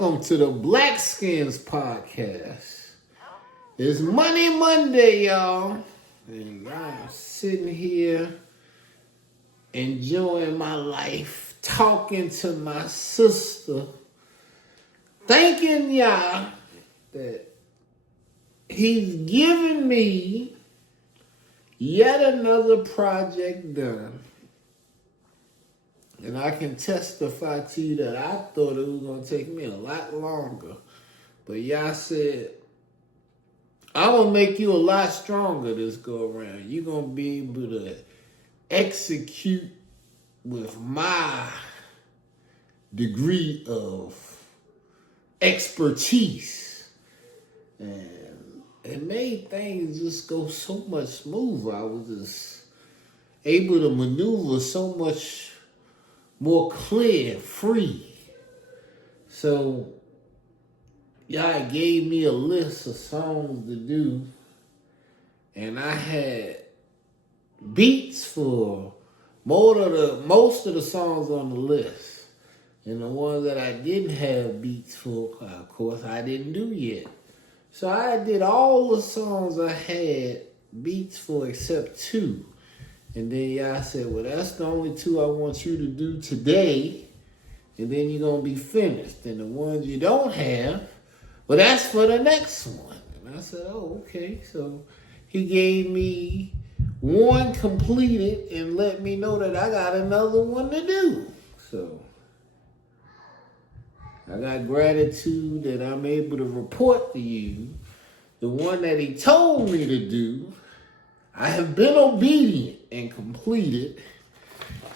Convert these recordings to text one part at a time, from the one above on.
welcome to the Blackskins podcast. It's Money Monday, y'all. And I'm sitting here enjoying my life, talking to my sister, thanking y'all that he's giving me yet another project done. And I can testify to you that I thought it was going to take me a lot longer. But y'all said, I'm going to make you a lot stronger this go around. You're going to be able to execute with my degree of expertise. And it made things just go so much smoother. I was just able to maneuver so much more clear, free. So, y'all gave me a list of songs to do, and I had beats for most of the songs on the list. And the ones that I didn't have beats for, of course, I didn't do yet. So I did all the songs I had beats for except two. And then y'all said, well, that's the only two I want you to do today. And then you're going to be finished. And the ones you don't have, well, that's for the next one. And I said, oh, okay. So he gave me one completed and let me know that I got another one to do. So I got gratitude that I'm able to report to you the one that he told me to do. I have been obedient and completed.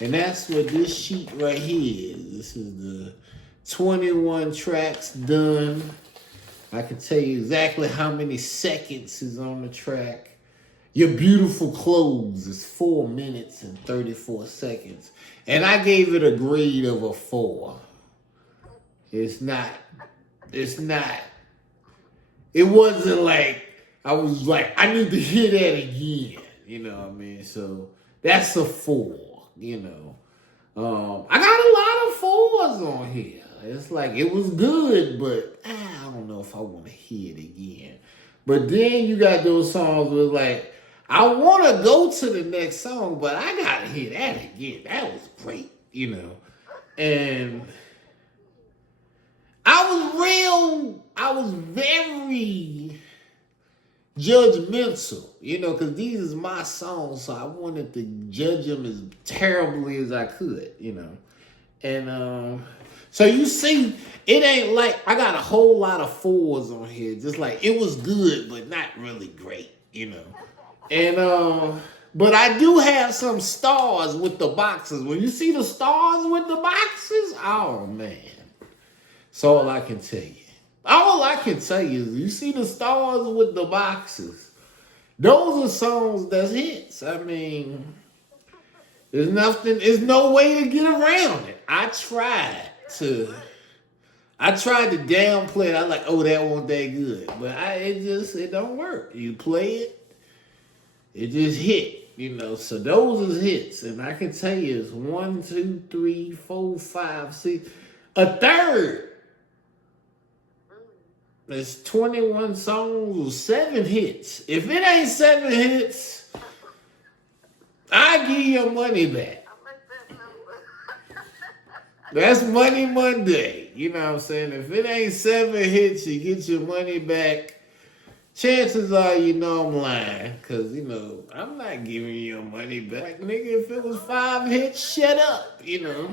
And that's what this sheet right here is. This is the 21 tracks done. I can tell you exactly how many seconds is on the track. Your Beautiful Clothes is 4 minutes and 34 seconds. And I gave it a grade of a 4. It wasn't like, I was like, I need to hear that again. You know what I mean? So that's a 4, you know. I got a lot of 4s on here. It's like, it was good, but I don't know if I want to hear it again. But then you got those songs where like, I want to go to the next song, but I got to hear that again. That was great, you know. And I was very judgmental, you know, because these is my songs, so I wanted to judge them as terribly as I could, you know. And so you see, it ain't like I got a whole lot of 4s on here, just like it was good, but not really great, you know. And but I do have some stars with the boxes. When you see the stars with the boxes, oh man, that's all I can tell you. All I can tell you is you see the stars with the boxes. Those are songs that's hits. I mean, there's no way to get around it. I tried to downplay it. I like, oh, that wasn't that good. But it don't work. You play it just hit, you know. So those is hits. And I can tell you it's 1, 2, 3, 4, 5, 6. A third. There's 21 songs with 7 hits. If it ain't 7 hits, I give you your money back. That's Money Monday. You know what I'm saying? If it ain't 7 hits, you get your money back. Chances are you know I'm lying. Because, you know, I'm not giving you your money back. Nigga, if it was 5 hits, shut up, you know.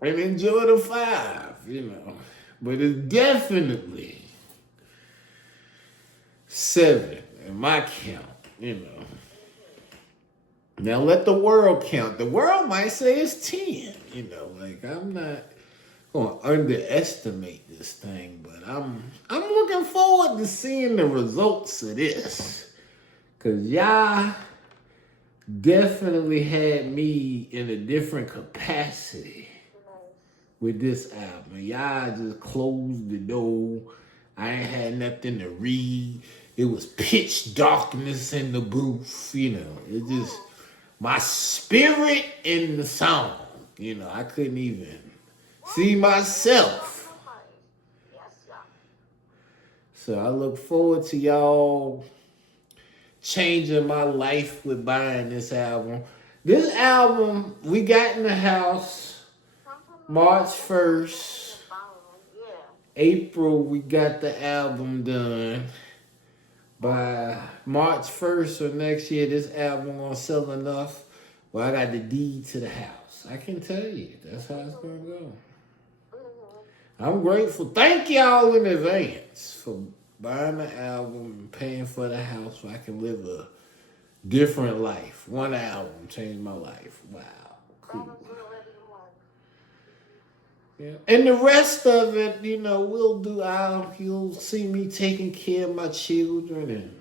And enjoy the 5, you know. But it's definitely 7 in my count, you know. Now let the world count. The world might say it's 10, you know. Like, I'm not going to underestimate this thing, but I'm looking forward to seeing the results of this. Because y'all definitely had me in a different capacity with this album. Y'all just closed the door. I ain't had nothing to read. It was pitch darkness in the booth, you know. It just, my spirit in the song, you know, I couldn't even see myself. So I look forward to y'all changing my life with buying this album. This album we got in the house March 1st. April we got the album done. By March 1st or next year, this album gonna sell enough. Well, I got the deed to the house. I can tell you, that's how it's gonna go. I'm grateful. Thank y'all in advance for buying the album and paying for the house so I can live a different life. One album changed my life. Wow, cool. Yeah. And the rest of it, you know, we'll do. You'll see me taking care of my children and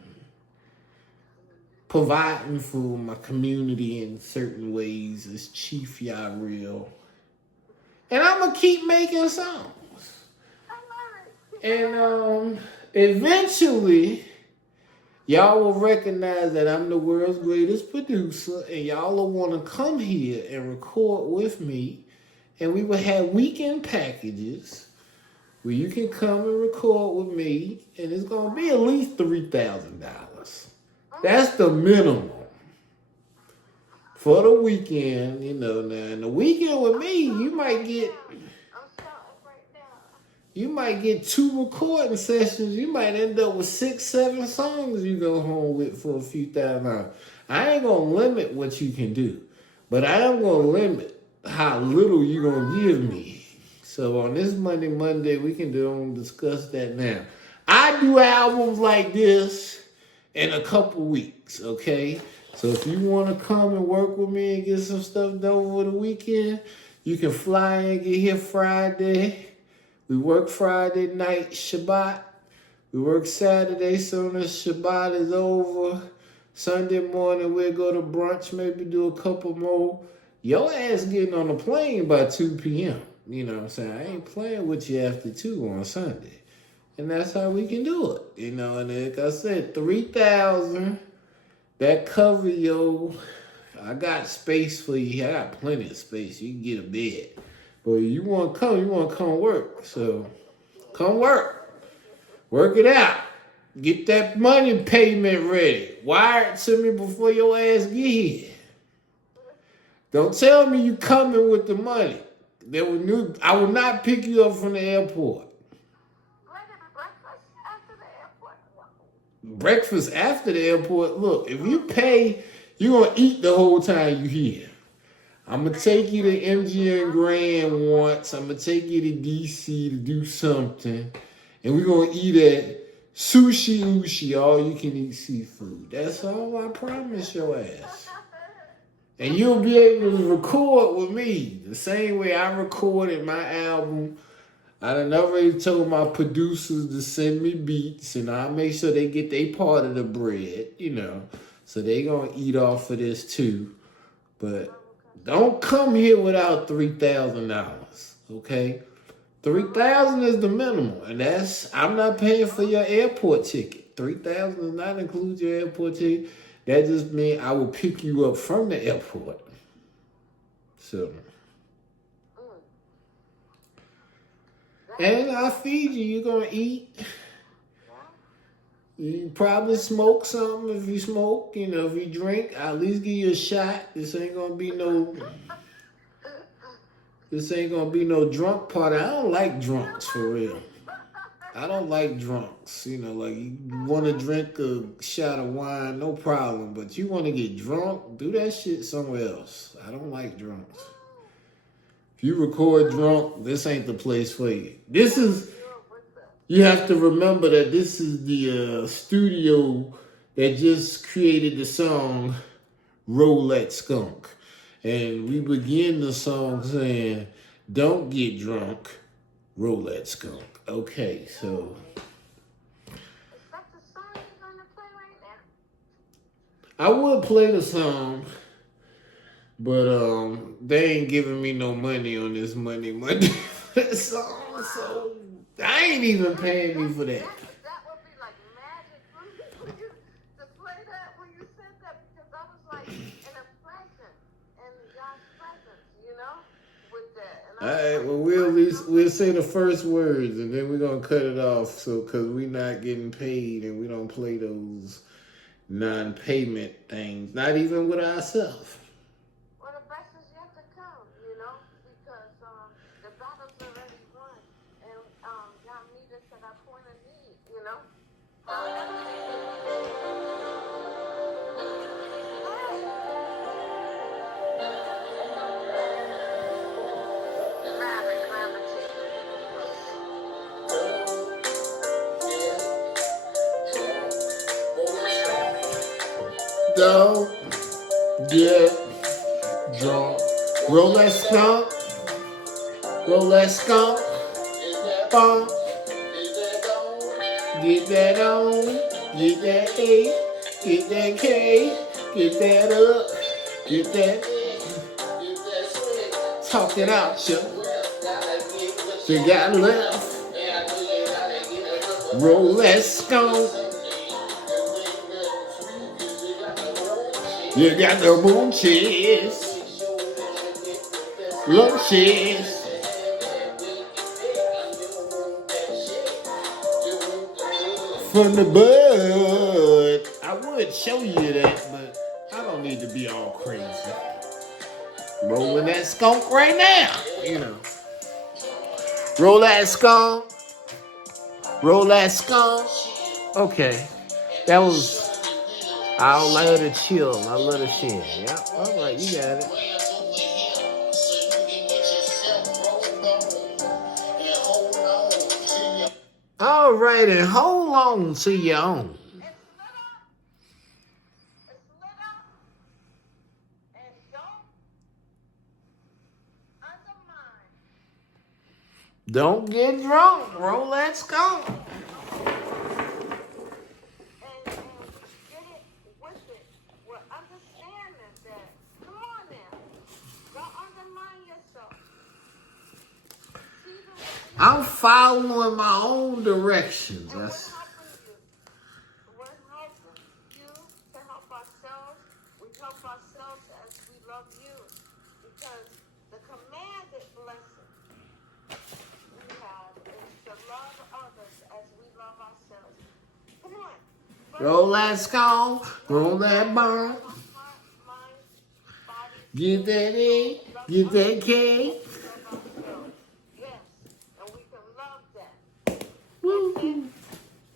providing for my community in certain ways as Chief YAHReal. And I'm going to keep making songs. And eventually, y'all will recognize that I'm the world's greatest producer, and y'all will want to come here and record with me. And we will have weekend packages where you can come and record with me, and it's going to be at least $3,000. That's the minimum for the weekend, you know. Now, in the weekend with me, you might get 2 recording sessions. You might end up with 6, 7 songs you go home with for a few $1,000. I ain't gonna limit what you can do, but I am gonna limit how little you gonna give me. So on this Monday, we can discuss that now. I do albums like this in a couple weeks, okay? So if you want to come and work with me and get some stuff done over the weekend, you can fly and get here Friday. We work Friday night, Shabbat. We work Saturday, soon as Shabbat is over. Sunday morning, we'll go to brunch, maybe do a couple more. Your ass getting on the plane by 2 p.m. You know what I'm saying? I ain't playing with you after 2 on Sunday. And that's how we can do it. You know, and like I said, $3,000, that cover yo. I got space for you. I got plenty of space. You can get a bed. But you want to come work. So come work. Work it out. Get that money payment ready. Wire it to me before your ass get here. Don't tell me you coming with the money. I will not pick you up from the airport. Breakfast after the airport? Look, if you pay, you're going to eat the whole time you here. I'm going to take you to MGM Grand once. I'm going to take you to D.C. to do something. And we're going to eat at Sushi Ushi, all you can eat seafood. That's all I promise your ass. And you'll be able to record with me the same way I recorded my album. I done already told my producers to send me beats, and I'll make sure they get their part of the bread, you know. So they gonna eat off of this too. But don't come here without $3,000, okay? $3,000 is the minimum, and I'm not paying for your airport ticket. $3,000 does not include your airport ticket. That just means I will pick you up from the airport. So, and I'll feed you. You're going to eat. You probably smoke something if you smoke. You know, if you drink, I'll at least give you a shot. This ain't going to be no drunk party. I don't like drunks, for real. I don't like drunks. You know, like you want to drink a shot of wine, no problem. But you want to get drunk, do that shit somewhere else. I don't like drunks. If you record drunk, this ain't the place for you. You have to remember that this is the studio that just created the song Roll That Skunk. And we begin the song saying, don't get drunk, roll that skunk. Okay, so. Is that the song you're going to play right now? I would play the song, but they ain't giving me no money on this Monday for that song, so I ain't even paying me for that. That would be like magic for you to play that when you said that, because I was like in a present, in God's presence, you know, with that. And All right, well, we'll say the first words, and then we're gonna cut it off. So, cause we not getting paid, and we don't play those non-payment things, not even with ourselves. Well, the best is yet to come, you know, because the battle's already won, and y'all meet us at our point of need, you know. Don't get drunk. Roll that skunk. Roll that skunk. Bump. Get that on. Get that A. Get that K. Get that up. Get that. Talk it out, yo. You got left. Roll that skunk. You got the bunches, lunches. From the bud. I would show you that, but I don't need to be all crazy. Rolling that skunk right now, you know. Roll that skunk. Roll that skunk. Okay, that was. I love to chill. I love to chill. Yeah. All right, you got it. All right, and hold on to your own. It's lit up, and don't undermine. Don't get drunk. Roll that skunk. And get it with it. With understanding that. Come on now. Don't undermine yourself. See the way I'm following my own directions. and That's we're helping you to help ourselves. We help ourselves as we love you. Because the commanded blessing we have is to love others as we love ourselves. Come on. roll that skunk. Roll that bomb. Get that A. Get that K. Yes, and we can love that. Woo.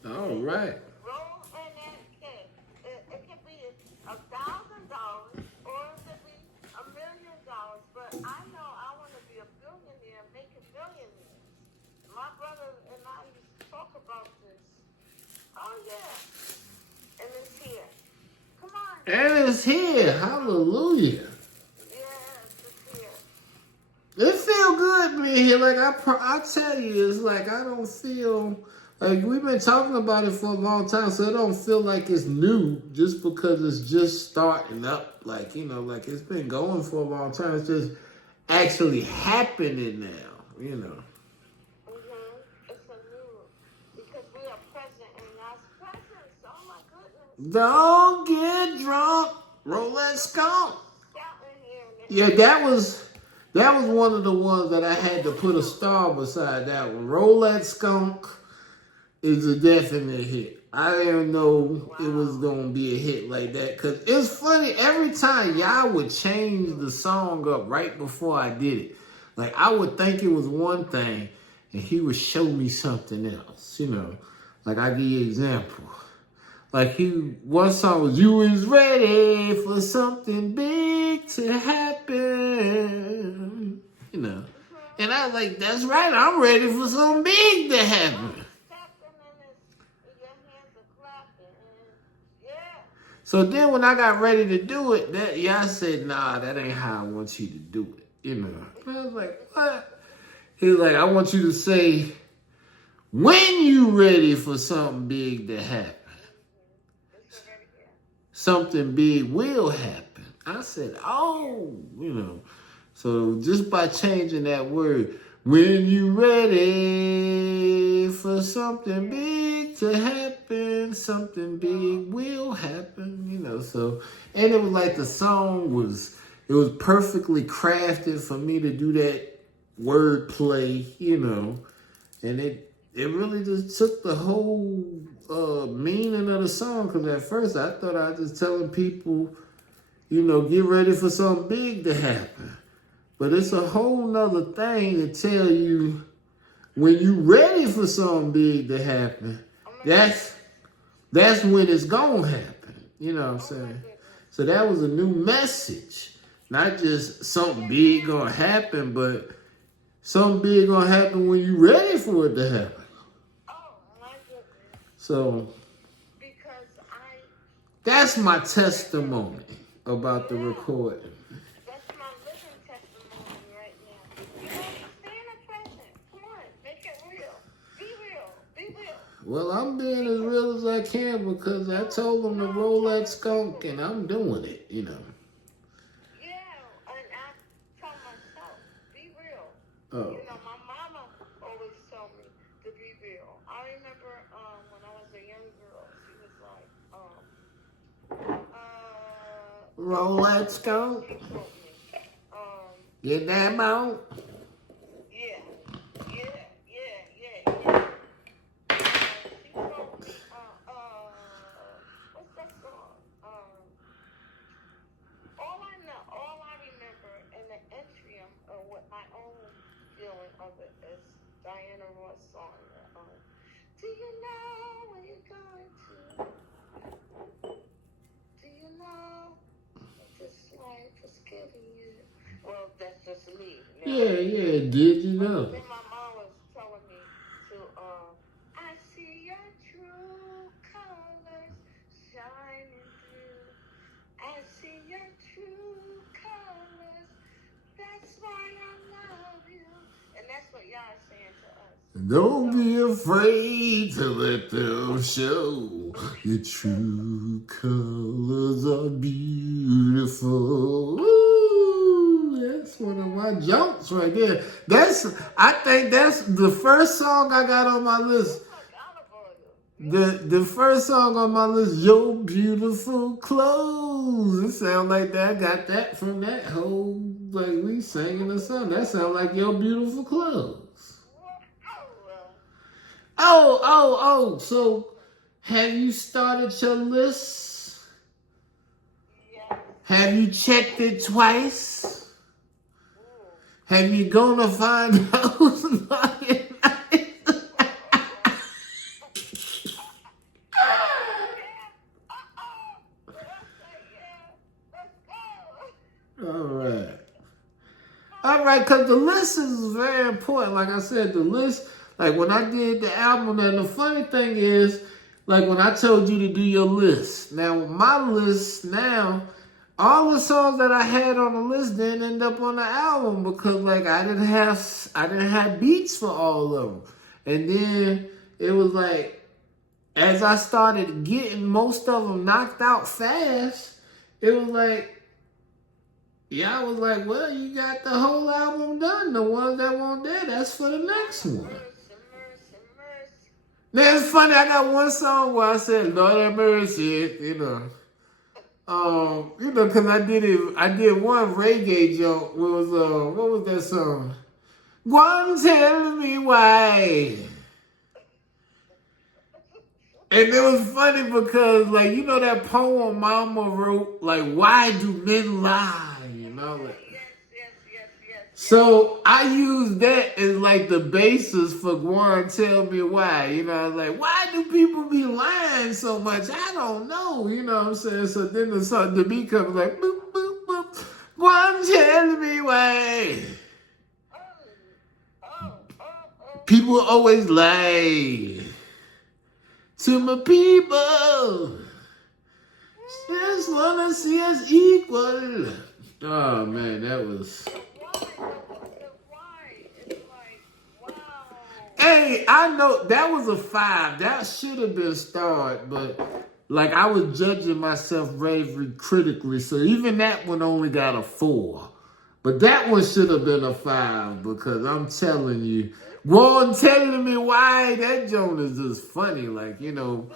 All right. Roll in that cake. It can be $1,000 or it could be $1 million. But I know I want to be a billionaire, making billionaires. My brother and I used to talk about this. Oh yeah, and it's here. Come on. And it's here. Hallelujah. Yes, it's here. It feel good being here. Like I tell you, it's like I don't feel like we've been talking about it for a long time, so it don't feel like it's new just because it's just starting up. Like, you know, like it's been going for a long time. It's just actually happening now, you know. It's a new, because we are present in God's presence. Oh my goodness. Don't get drunk. Roll that skunk. Shouting here. Yeah, that was one of the ones that I had to put a star beside that one. Roll that skunk is a definite hit. I didn't know it was gonna be a hit like that, cause it's funny every time y'all would change the song up right before I did it. Like I would think it was one thing, and he would show me something else. You know, like I give you an example. Like one song was "You is ready for something big to happen," you know, and I was like, "That's right, I'm ready for something big to happen." So then when I got ready to do it, y'all said, "Nah, that ain't how I want you to do it," you know. And I was like, "What?" He was like, "I want you to say when you ready for something big to happen." Something big will happen. I said, oh, you know. So just by changing that word, when you ready for something big to happen, something big will happen, you know. So, and it was like the song it was perfectly crafted for me to do that wordplay, you know, and it really just took the whole meaning of the song. Because at first I thought I was just telling people, you know, get ready for something big to happen. But it's a whole nother thing to tell you when you ready for something big to happen. That's when it's gonna happen. You know what I'm saying? So that was a new message. Not just something big gonna happen, but something big gonna happen when you ready for it to happen. Oh, my goodness. So Because that's my testimony about the recording. that's my living testimony right now. You know, stay in the present. Come on, make it real. Be real. Be real. Well, I'm being as real as I can because I told them to roll that skunk and I'm doing it, you know. Yeah, and I tell myself, be real. Oh. You know, my mama always told me to be real. I remember when I was a young girl, she was like, roll that skunk. she told me, Get that bone. yeah. She told me, what's that song? All I remember in the interim of what my own feeling of it is Diana Ross song. Do you know where you're going to? Do you know what this life is giving you? Well, that's just me. Yeah. Did you know? Then my mom was telling me to, I see your true colors shining through. I see your true colors. That's why I love you. And that's what y'all are saying to us. Don't be afraid to let them show. Your true colors are beautiful. Ooh, that's one of my jumps right there. I think that's the first song I got on my list. The first song on my list, Your Beautiful Clothes. It sound like that. I got that from that whole, like, we singing the song. That sound like Your Beautiful Clothes. Oh. So, have you started your list? Yeah. Have you checked it twice? Have you gonna find out who's buying nice? All right, because the list is very important. Like I said, the list, like when I did the album, and the funny thing is, like when I told you to do your list. Now, my list now, all the songs that I had on the list didn't end up on the album because, like, I didn't have beats for all of them. And then it was like, as I started getting most of them knocked out fast, it was like, yeah, I was like, well, you got the whole album done. The ones that weren't there, that's for the next one. Now, it's funny, I got one song where I said, Lord have mercy, you know, because I did one reggae joke. What was that song? One tell me why. And it was funny because, like, you know that poem Mama wrote, like, why do men lie? You know, like. Yes. So I used that as like the basis for Guan Tell Me Why. You know, I was like, why do people be lying so much? I don't know. You know what I'm saying? So then the beat comes like, boop, boop, boop. Guan Tell Me Why. People always lie to my people. Just wanna see us equal. Oh man, that was. Hey, I know that was a 5. That should have been starred, but like I was judging myself very critically, so even that one only got a 4. But that one should have been a 5 because I'm telling you, Warren telling me why that joint is just funny, like, you know.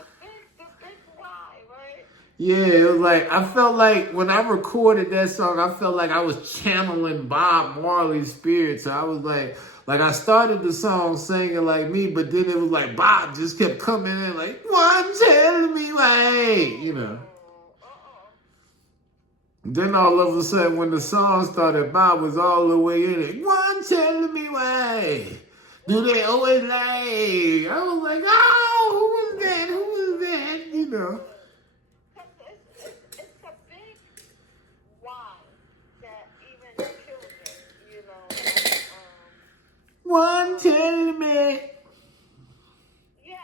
The big why, right? Yeah, it was like I felt like when I recorded that song, I felt like I was channeling Bob Marley's spirit. So I was like I started the song singing like me, but then it was like Bob just kept coming in like one telling me why, you know. Then all of a sudden, when the song started, Bob was all the way in it. One telling me why. Do they always lie? I was like, oh, who was that? Who was that? You know. It's a big why that even children, One telling me. yeah.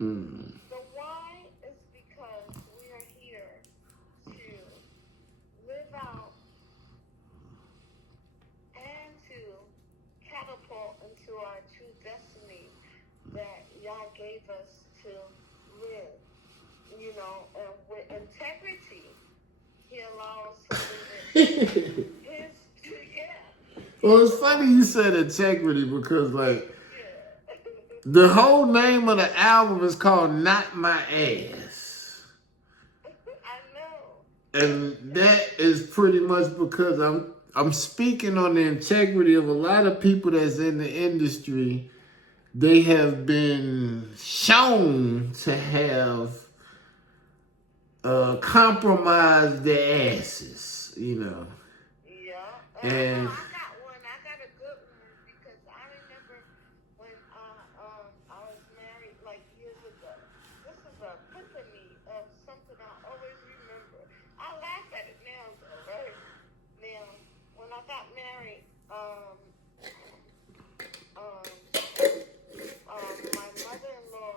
Mm. The why is because we are here to live out and to catapult into our true destiny that Yah gave us to live, and with integrity, He allows us to live in His, yeah. Well, it's funny you said integrity because, like, Yeah. the whole name of the album is called Not My Ass. I know. And that is pretty much because I'm speaking on the integrity of a lot of people that's in the industry. They have been shown to have compromised their asses, you know. Yeah. And I got one. I got a good one because I remember when I was married like years ago. This is a epiphany of something I always remember. I laugh at it now though, right? Now, when I got married, my mother-in-law,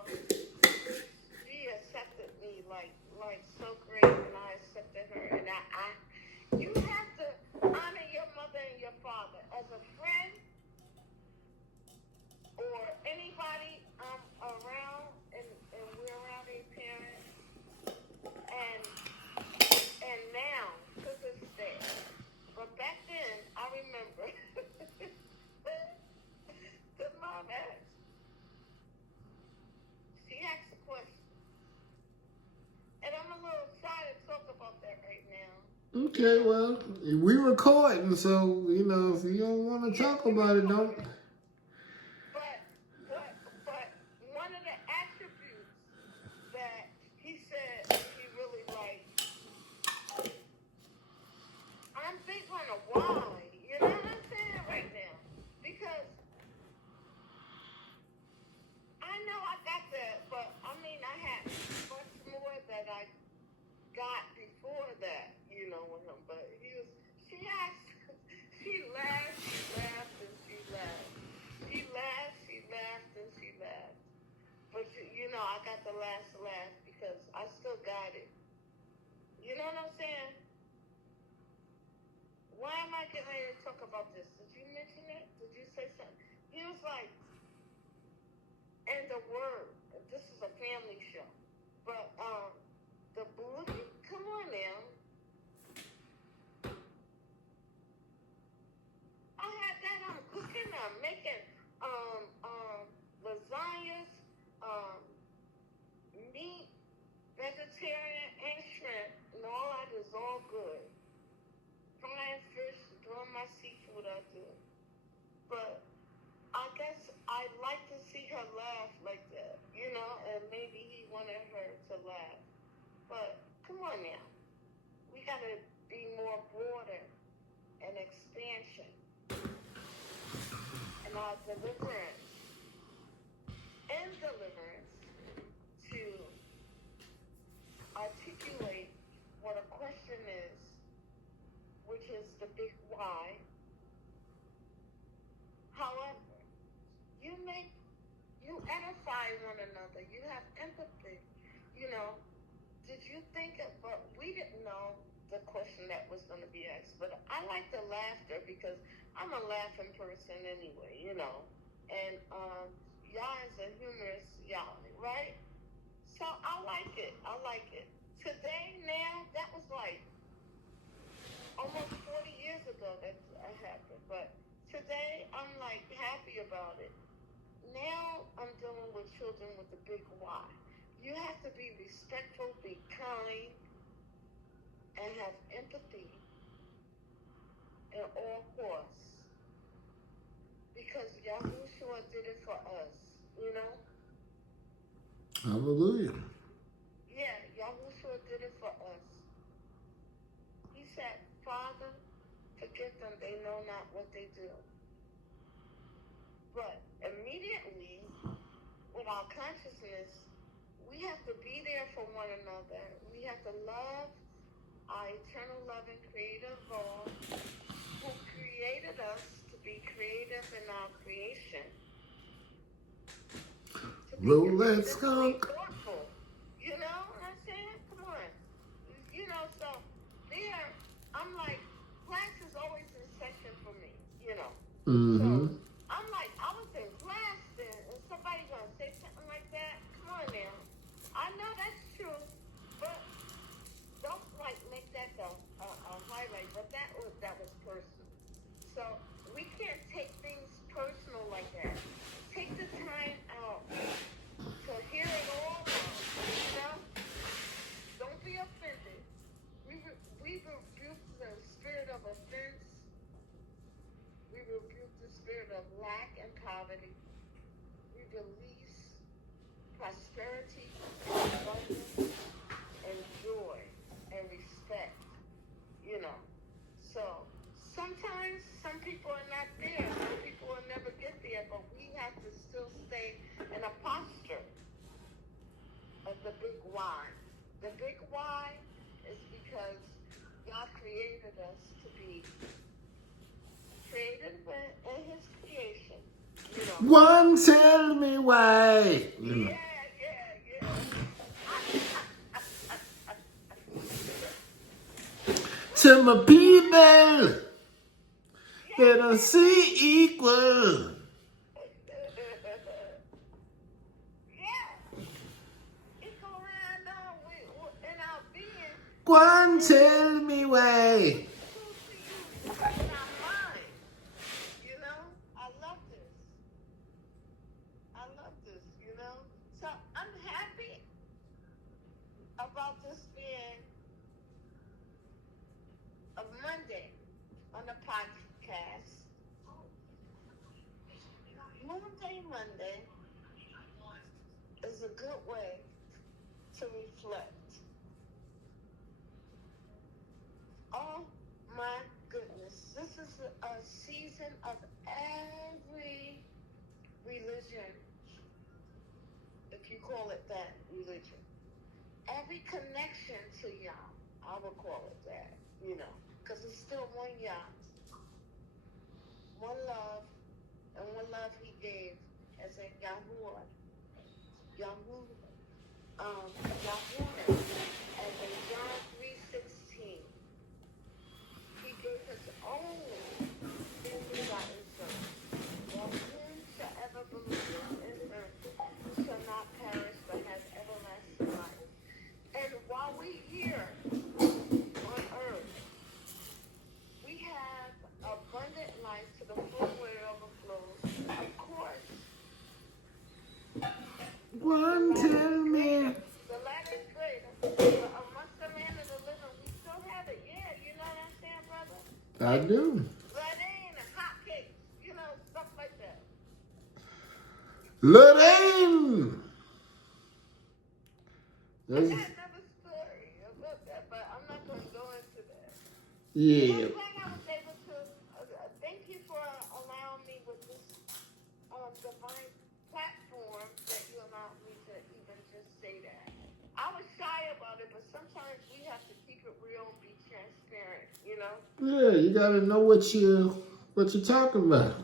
she accepted me like so great, and I accepted her, and you have to honor your mother and your father as a friend or anybody around, and we're around a parent, and now to this day. But back then, I remember the mom asked. She asked a question, and I'm a little shy to talk about that right now. okay, well, we recording, so you know if you don't want to talk about it, don't. But one of the attributes that he said he really liked, I'm big on a why. You know what I'm saying right now? Because I know I got that, but I mean I had much more that I got before that, with him. But she asked, she laughed, and she laughed. She laughed, and she laughed. But, I got the last laugh because I still got it. You know what I'm saying? Why am I getting ready to talk about this? Did you mention it? Did you say something? He was like, and the word, this is a family show. But, the booty, come on now. I had that. I'm cooking. I'm making lasagnas, meat, vegetarian, and shrimp. And all that is all good. Frying fish, doing my seafood I do. But I guess I'd like to see her laugh like that, and maybe he wanted her to laugh. But come on now. We got to be more broader and expansion. And our deliverance to articulate what a question is, which is the big why. However, you edify one another. You have empathy. Did you think of, but we didn't know the question that was going to be asked. But I like the laughter because I'm a laughing person anyway, And Yah is a humorous Yah, right? So I like it. Today, now, that was like almost 40 years ago that happened. But today, I'm like happy about it. Now I'm dealing with children with the big why. You have to be respectful, be kind, and have empathy in all course. Because Yahushua did it for us, you know? Hallelujah. Yeah, Yahushua did it for us. He said, Father, forgive them, they know not what they do. But immediately, with our consciousness, we have to be there for one another. We have to love our eternal loving creator of all, who created us to be creative in our creation. To be Roll that creatively skunk. thoughtful. You know what I'm saying? Come on. You know, so there, I'm like, class is always in session for me, you know. Mm-hmm. So I'm like, I was in class then, and somebody gonna say something like that? Come on now. I know that's true, but don't like make that a highlight. But that was personal. So we can't take things personal like that. Take the time out to hear it all out. You know, don't be offended. We rebuke the spirit of offense. We rebuke the spirit of lack and poverty. We release prosperity and abundance and joy and respect, you know. So sometimes some people are not there. Some people will never get there, but we have to still stay in a posture of the big why. The big why is because God created us to be created in his creation, you know. One, tell me why. Yeah. To my people that I see equal. Yeah. It's around in our being. One, tell me why. Choose to use in our mind. You know, I love this. You know. So I'm happy about this being a Monday on the podcast. Monday is a good way to reflect. Oh my goodness, this is a season of every religion, if you call it that, religion. Every connection to Yah, I would call it that, you know, because it's still one Yah, one love, and one love he gave as in Yahuwah, as in John 3:16. He gave his only begotten Son, that whomsoever believeth in him shall not perish but have everlasting life. And while we here on earth, we have abundant life to the full where it overflows. Of course, One, tell me. the latter is greater. But amongst the land of the living, we still have it. Yeah, you know what I'm saying, brother? I do. Lenin and hotcakes, you know, stuff like that. Lorraine. I got another story about that, but I'm not going to go into that. Yeah. I'm glad I was able to. Thank you for allowing me with this divine platform that you allowed me to even just say that. I was shy about it, but sometimes we have to keep it real and be transparent, you know? Yeah, you gotta know what you're talking about.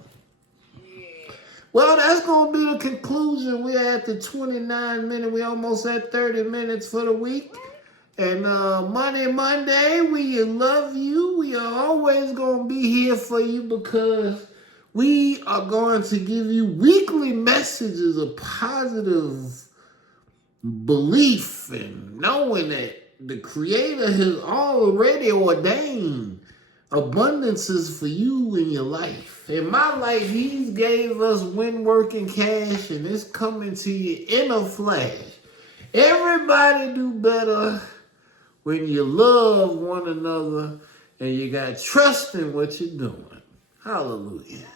Yeah. Well, that's gonna be the conclusion. We're at the 29 minute. We almost at 30 minutes for the week. And Monday, we love you. We are always gonna be here for you because we are going to give you weekly messages of positive belief and knowing that the Creator has already ordained abundances for you in your life. In my life, He's gave us wind working cash, and it's coming to you in a flash. Everybody do better when you love one another and you got trust in what you're doing. Hallelujah.